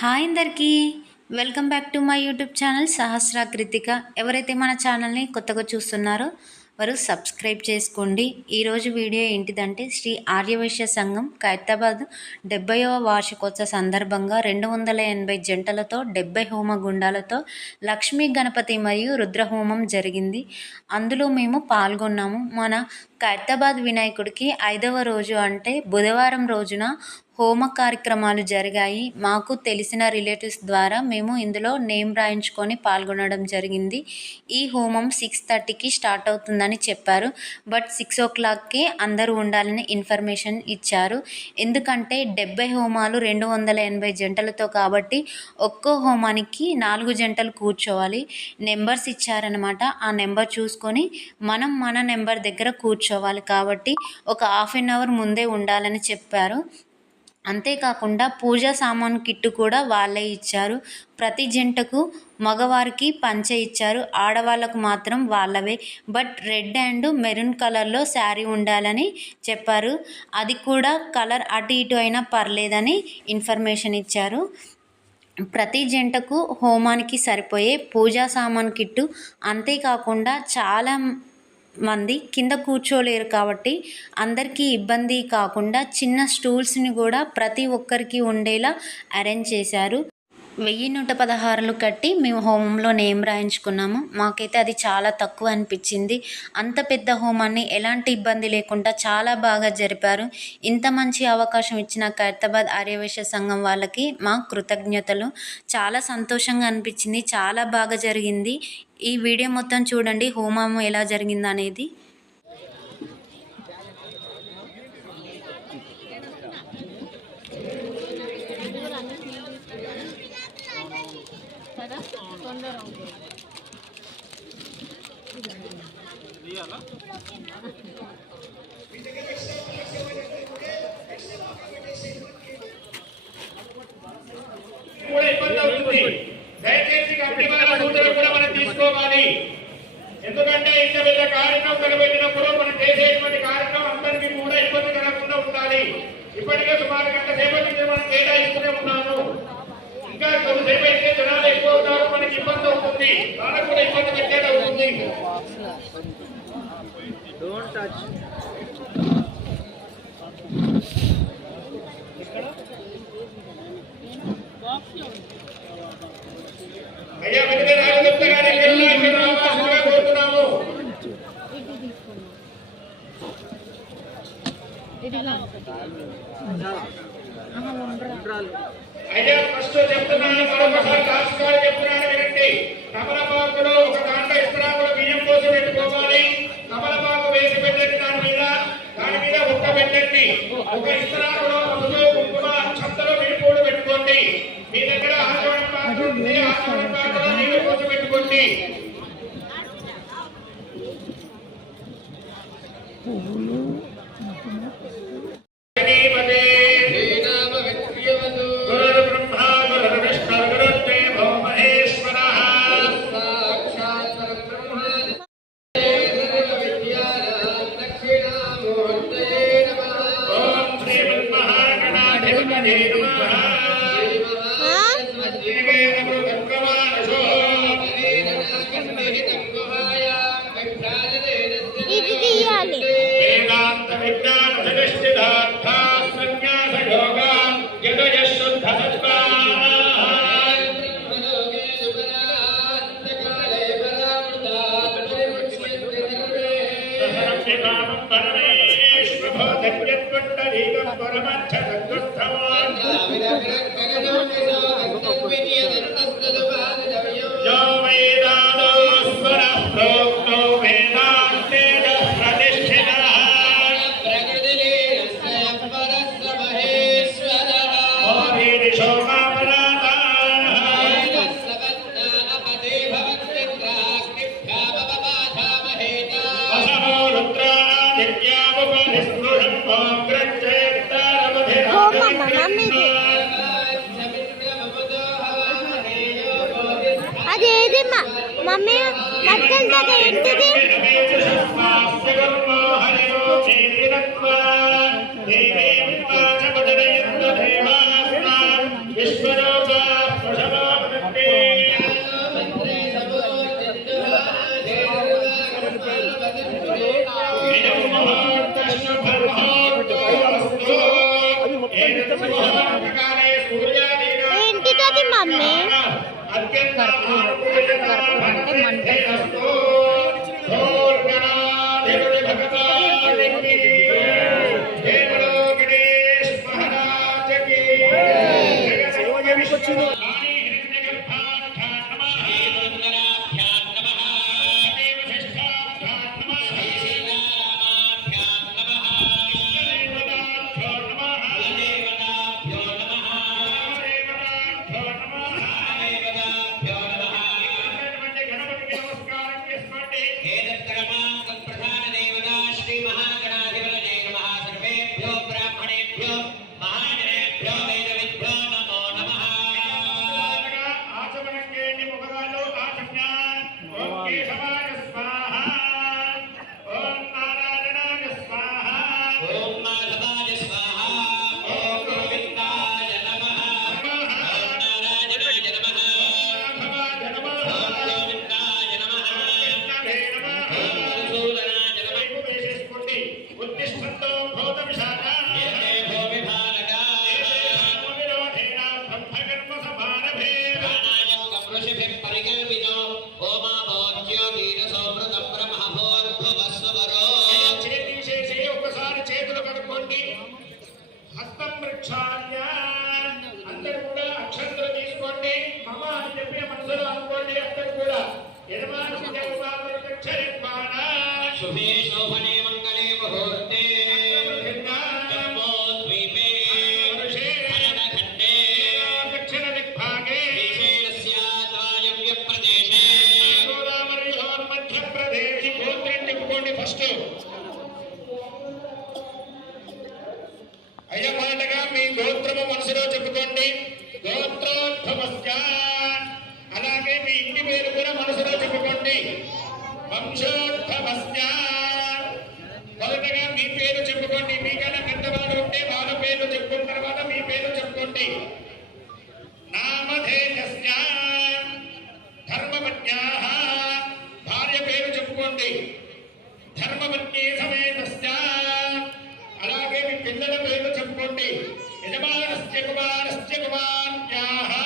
Hi అందరికీ. Welcome back to my YouTube channel Sahasra Krithika. ఎవరైతే మన ఛానల్ని కొత్తగా చూస్తున్నారో వారు సబ్స్క్రైబ్ చేసుకోండి. ఈరోజు వీడియో ఏంటిదంటే శ్రీ ఆర్యవైశ్య సంఘం ఖైరతాబాద్ డెబ్బైవ వార్షికోత్సవ సందర్భంగా రెండు వందల ఎనభై జంటలతో డెబ్బై హోమ గుండాలతో లక్ష్మీ గణపతి మరియు రుద్రహోమం జరిగింది. అందులో మేము పాల్గొన్నాము. మన ఖైరతాబాద్ వినాయకుడికి ఐదవ రోజు అంటే బుధవారం రోజున హోమ కార్యక్రమాలు జరిగాయి. మాకు తెలిసిన రిలేటివ్స్ ద్వారా మేము ఇందులో నేమ్ రాయించుకొని పాల్గొనడం జరిగింది. ఈ హోమం సిక్స్ థర్టీకి స్టార్ట్ అవుతుందని చెప్పారు. బట్ సిక్స్ ఓ క్లాక్కి అందరూ ఉండాలని ఇన్ఫర్మేషన్ ఇచ్చారు. ఎందుకంటే డెబ్బై హోమాలు రెండు వందల ఎనభై జంటలతో కాబట్టి ఒక్కో హోమానికి నాలుగు జంటలు కూర్చోవాలి. నెంబర్స్ ఇచ్చారనమాట ఆ నెంబర్ చూసుకొని మనం మన నెంబర్ దగ్గర కూర్చోవాలి కాబట్టి ఒక హాఫ్ అన్ అవర్ ముందే ఉండాలని చెప్పారు. అంతేకాకుండా పూజా సామాను కిట్టు కూడా వాళ్ళే ఇచ్చారు. ప్రతి జంటకు మగవారికి పంచె ఇచ్చారు. ఆడవాళ్ళకు మాత్రం వాళ్ళవే. బట్ రెడ్ అండ్ మెరూన్ కలర్లో శారీ ఉండాలని చెప్పారు. అది కూడా కలర్ అటు ఇటు అయినా పర్లేదని ఇన్ఫర్మేషన్ ఇచ్చారు. ప్రతి జంటకు హోమానికి సరిపోయే పూజా సామాన్ కిట్టు అంతేకాకుండా చాలా మంది కింద కూర్చోలేరు కాబట్టి అందరికీ ఇబ్బంది కాకుండా చిన్న స్టూల్స్ని కూడా ప్రతి ఒక్కరికి ఉండేలా అరేంజ్ చేశారు. వెయ్యి నూట పదహారులు కట్టి మేము హోమంలో నేమ్ రాయించుకున్నాము. మాకైతే అది చాలా తక్కువ అనిపించింది. అంత పెద్ద హోమాన్ని ఎలాంటి ఇబ్బంది లేకుండా చాలా బాగా జరిపారు. ఇంత మంచి అవకాశం ఇచ్చిన ఖైరతాబాద్ ఆర్యవేశ సంఘం వాళ్ళకి మా కృతజ్ఞతలు. చాలా సంతోషంగా అనిపించింది. చాలా బాగా జరిగింది. ఈ వీడియో మొత్తం చూడండి. హోమం ఎలా జరిగింది అనేది కదా తొందర ఉంటుంది కూడా ఇబ్బంది అవుతుంది దయచేసి కమిటీ వాళ్ళ సూచనలు కూడా మనం ఉండాలి ఎందుకంటే ఇంత పెద్ద కార్యక్రమం తలపెట్టినప్పుడు మనం చేసేటువంటి కార్యక్రమం అందరికీ కూడా ఇబ్బంది కలగకుండా ఉండాలి. ఇప్పటికే సుమారు గంట సేపటి నుంచి మనం కేటాయిస్తూనే ఉన్నాము. ఇంకా కొంతసేపు అయితే జనాలు ఎక్కువ అవుతారు మనకి ఇబ్బంది అవుతుంది. వాళ్ళకు కూడా ఇబ్బంది పెట్టేది అవుతుంది. అయ్యా వెంకట రాజగుప్త గారి కోరుతున్నాము. అయ్యా ఫస్ట్ చెప్తున్నాను మరొకసారి గారు చెప్తున్నాను. మమ్మీ మధ్యలో దగ్గర అంటే शुभे शोभने मंगले मुहूर्ते। ధర్మపత్ని సమేతస్య అలాగే మీ పిల్లల పేర్లు చెప్పుకోండి. యజమానస్య కుమారస్య కుమార్యాః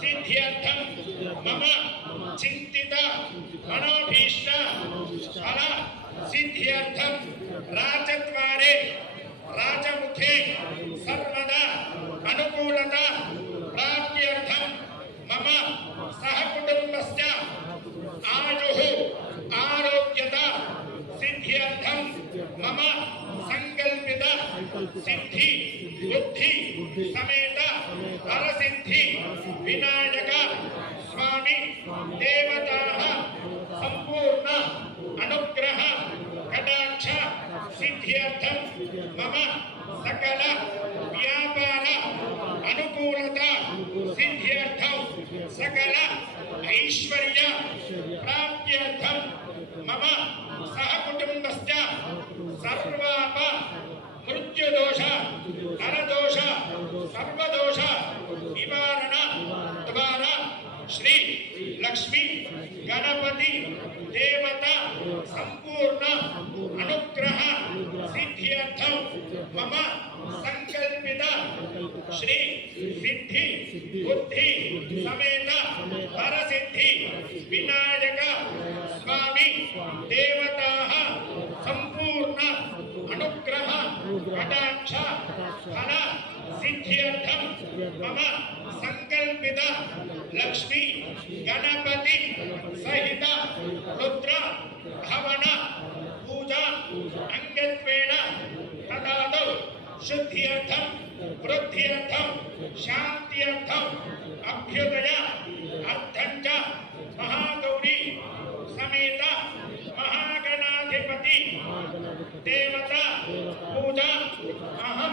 సిద్ధ్యర్థం మమ చింతిత మనోభీష్ట ఫల సిద్ధ్యర్థం రాజద్వారే రాజముఖే సర్వదా అనుకూలత ప్రాప్త్యర్థం మమ సహకుటుంబస్య ఆయు ఆరో सिद्धि, बुद्धि, समेत, परसिद्धि, विनायक, स्वामी, देवता, संपूर्ण, अनुग्रह, कटाक्ष सिद्ध्यर्थम मम सकल, व्यापार, अनुकूलता सिद्ध्यर्थम सकल, ऐश्वर्य प्राप्त्यर्थम मम सहकुटुंबस्य सर्वाप సర్వాప మృత్యుదోష నరదోష సర్వదోష నివారణ ద్వారా శ్రీ లక్ష్మి గణపతి దేవత సంపూర్ణ అనుగ్రహ సిద్ధ్యర్థం మమ సంకల్పిత శ్రీ సిద్ధి బుద్ధి సమేత వరసిద్ధి వినాయక స్వామి దేవతా अनुग्रह, कटाक्ष, फल सिद्ध्यर्थम मम संकल्पित, लक्ष्मी, गणपति सहित, रुद्र, हवन, पूजा अंगत्वेण तदादौ शुद्ध्यर्थम वृद्ध्यर्थम शांत्यर्थम अभ्युदय अर्थं महागौरी, समेत, महागणा भवति। దేవత పూజ అహం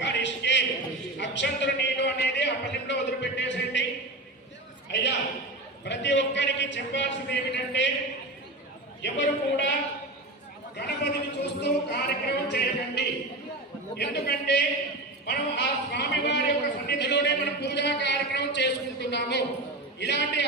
గరిష్కే అక్షంతర నీడు అనేది ఆ పల్లెంలో వదిలిపెట్టేసేయండి. అయ్యా ప్రతి ఒక్కరికి చెప్పాల్సింది ఏమిటంటే ఎవరు కూడా గణపతిని చూస్తూ కార్యక్రమం చేయకండి. ఎందుకంటే మనం ఆ స్వామివారి యొక్క సన్నిధిలోనే మనం పూజా కార్యక్రమం చేసుకుంటున్నాము. ఇలాంటి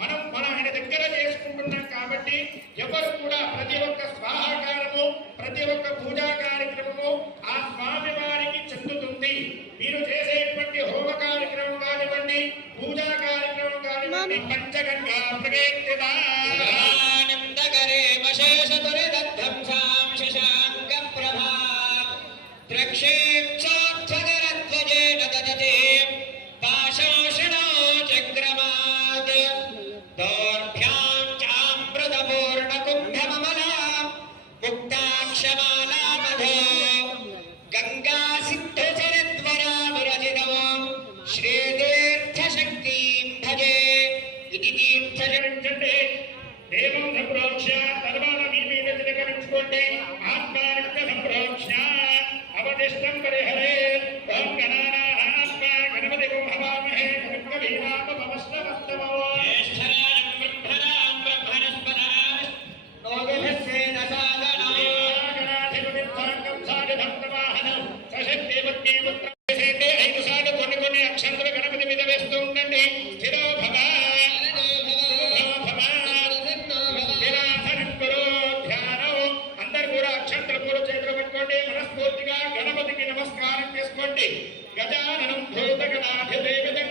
మనం మన ఆయన దగ్గర చేసుకుంటున్నాం కాబట్టి ఎవరు కూడా ప్రతి ఒక్క స్వాహాకారము ప్రతి ఒక్క పూజా కార్యక్రమము ఆ స్వామి వారికి చెందుతుంది. మీరు చేసేటువంటి హోమ కార్యక్రమం కానివ్వండి పూజా కార్యక్రమం కానివ్వండి పంచగంగా ప్రగేత్యత ಕಡೆ ಹರೇ చెప్పండి గజానం భూతగణాధిదేవతం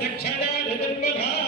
दक्षिणा निदम्बधा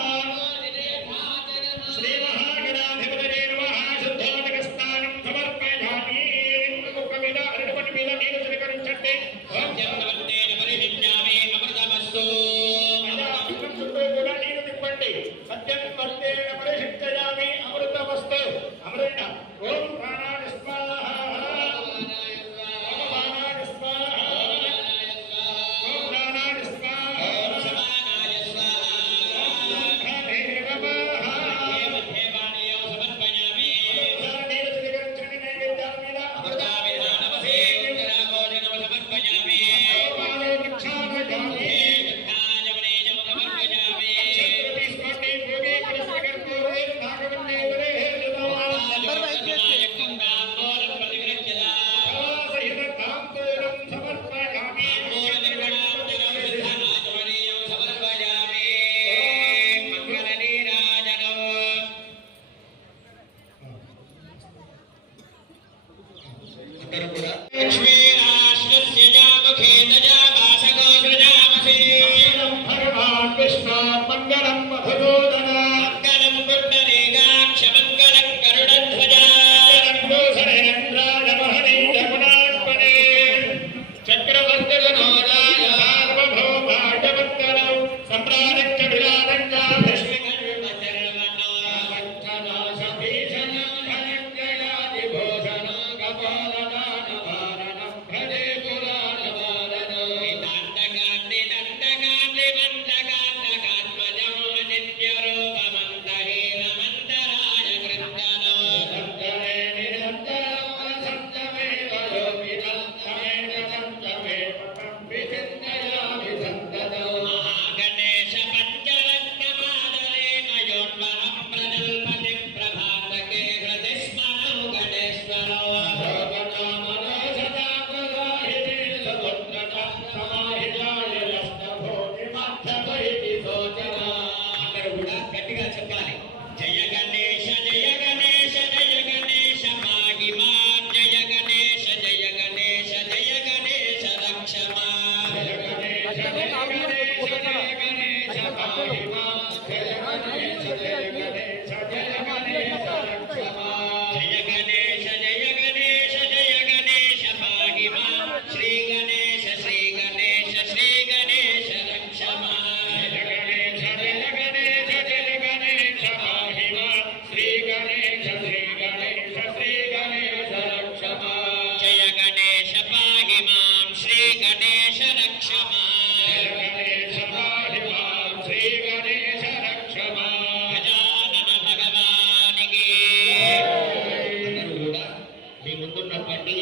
ముందున్నటువంటి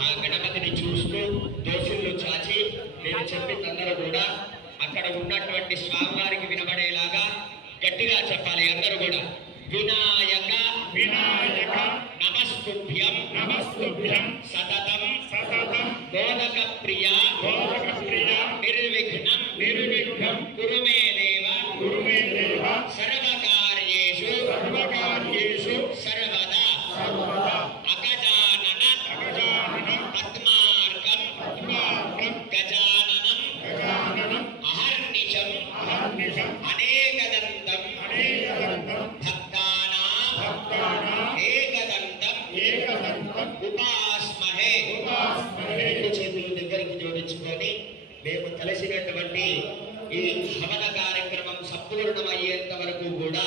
ఆ గణపతిని చూస్తూ దోషులు చాచి నేను చెప్పింది కూడా అక్కడ ఉన్నటువంటి స్వామివారికి వినబడేలాగా గట్టిగా చెప్పాలి అందరూ కూడా. వినాయక ఉపాస్మహే. రెండు చేతులు దగ్గరికి జోడించుకొని మేము కలిసినటువంటి ఈ హవన కార్యక్రమం సంపూర్ణమయ్యేంత వరకు కూడా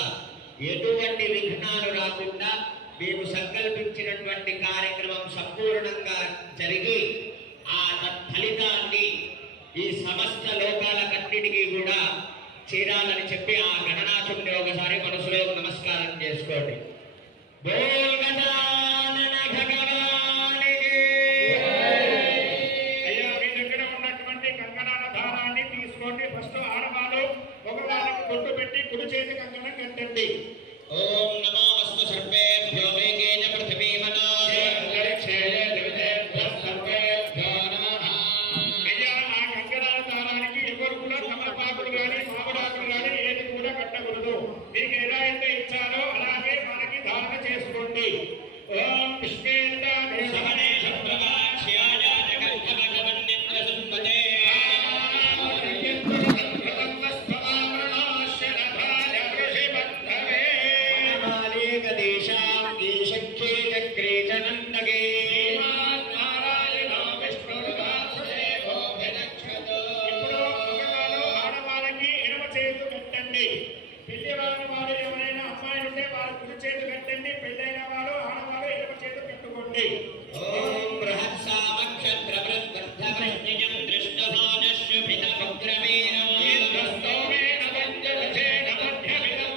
ఎటువంటి విఘ్నాలు రాకుండా మేము సంకల్పించినటువంటి కార్యక్రమం సంపూర్ణంగా జరిగి ఆ ఫలితాన్ని ఈ సమస్త లోకాలకన్నిటికీ కూడా చేరాలని చెప్పి ఆ గణనాథుడిని ఒకసారి మనసులో నమస్కారం చేసుకోండి. బోల్ కుడి చేతు కట్టండి పెళ్ళైన వారు ఆడవారు ఎడమ చేతు కట్టుకోండి. ఓం పంచదశేన మధ్యమిదం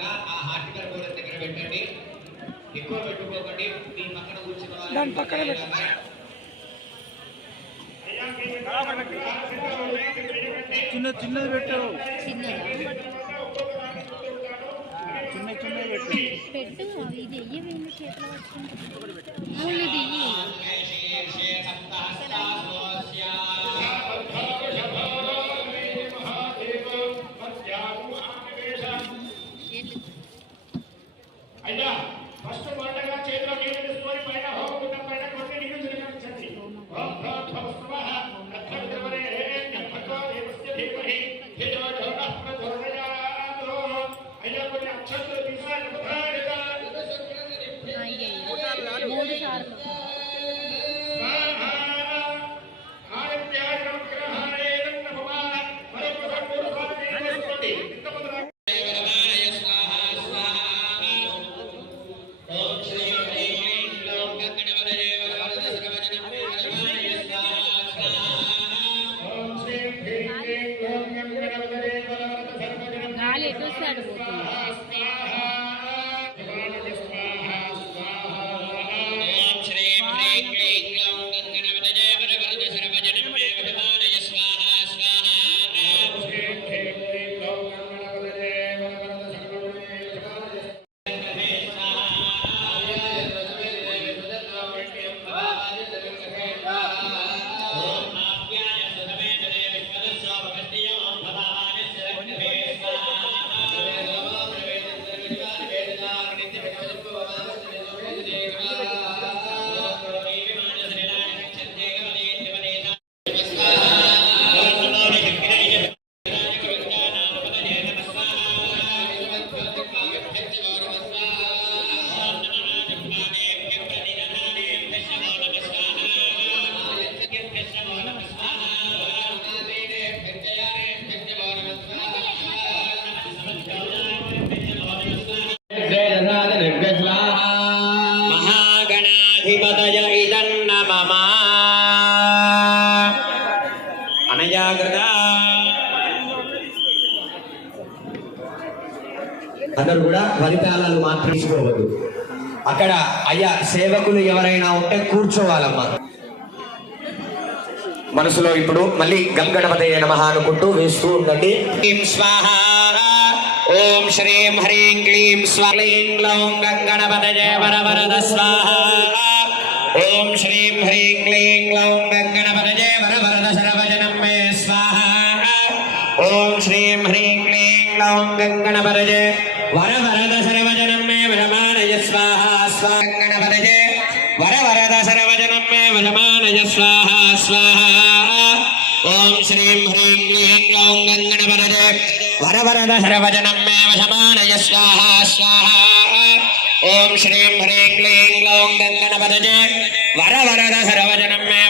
అడ్డుకునేలాగా ఆ హార్టికల్ గోడ దగ్గర పెట్టండి. ఎక్కువ పెట్టుకోకండి. మీ పక్కన కూర్చున్న వాళ్ళు దాని పక్కన పెట్టు. చిన్న చిన్నది పెట్టావు. చిన్న చిన్నది పెట్టు. పెట్టు. ఇది ఎయ్యవేమి చేతిలో పట్టుకుంటుంది అవును ఇది అయ్యా ఫస్ట్ మొదటగా అందరూ కూడా ఫలితాలను మాత్రం తీసుకోవద్దు. అక్కడ అయ్యా సేవకులు ఎవరైనా ఉంటే కూర్చోవాలమ్మా. మనసులో ఇప్పుడు మళ్ళీ గంగణపతి నమ అనుకుంటూ వేస్తూ ఉండండి. ఓం శ్రీం హ్రీం క్లీం స్వాహ్లీం గ్లౌం గంగణపతయ వరవరద స్వాహ. ఓం శ్రీం హ్రీం క్లీం గ్లౌం గంగణపతయ వరవరద సర్వజనం మే స్వాహ. ఓం శ్రీం హ్రీం క్లీం గ్లౌం గంగణపతయ వరవరద సర్వజనం మే వరమానయ స్వాహ స్వాహ గణపతయ సర్వజనం మే వరమానయ స్వాహ స్వాహ ఓం శ్రీం హ్రీం క్లీం గ్లౌం గంగణపతయ వరవరద సర్వజనం మే వశమానయ స్వాహ స్వాహ ఓం శ్రీం హ్రీం గ్లౌం సర్వజనం మే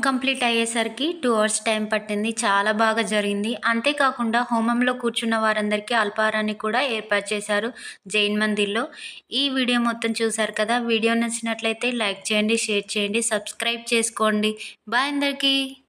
కంప్లీట్ అయ్యేసరికి టూ అవర్స్ టైం పట్టింది. చాలా బాగా జరిగింది. అంతేకాకుండా హోమంలో కూర్చున్న వారందరికీ అల్పారాన్ని కూడా ఏర్పాటు చేశారు జైన్ మందిర్లో. ఈ వీడియో మొత్తం చూశారు కదా? వీడియో నచ్చినట్లయితే లైక్ చేయండి షేర్ చేయండి సబ్స్క్రైబ్ చేసుకోండి. బాయ్ అందరికీ!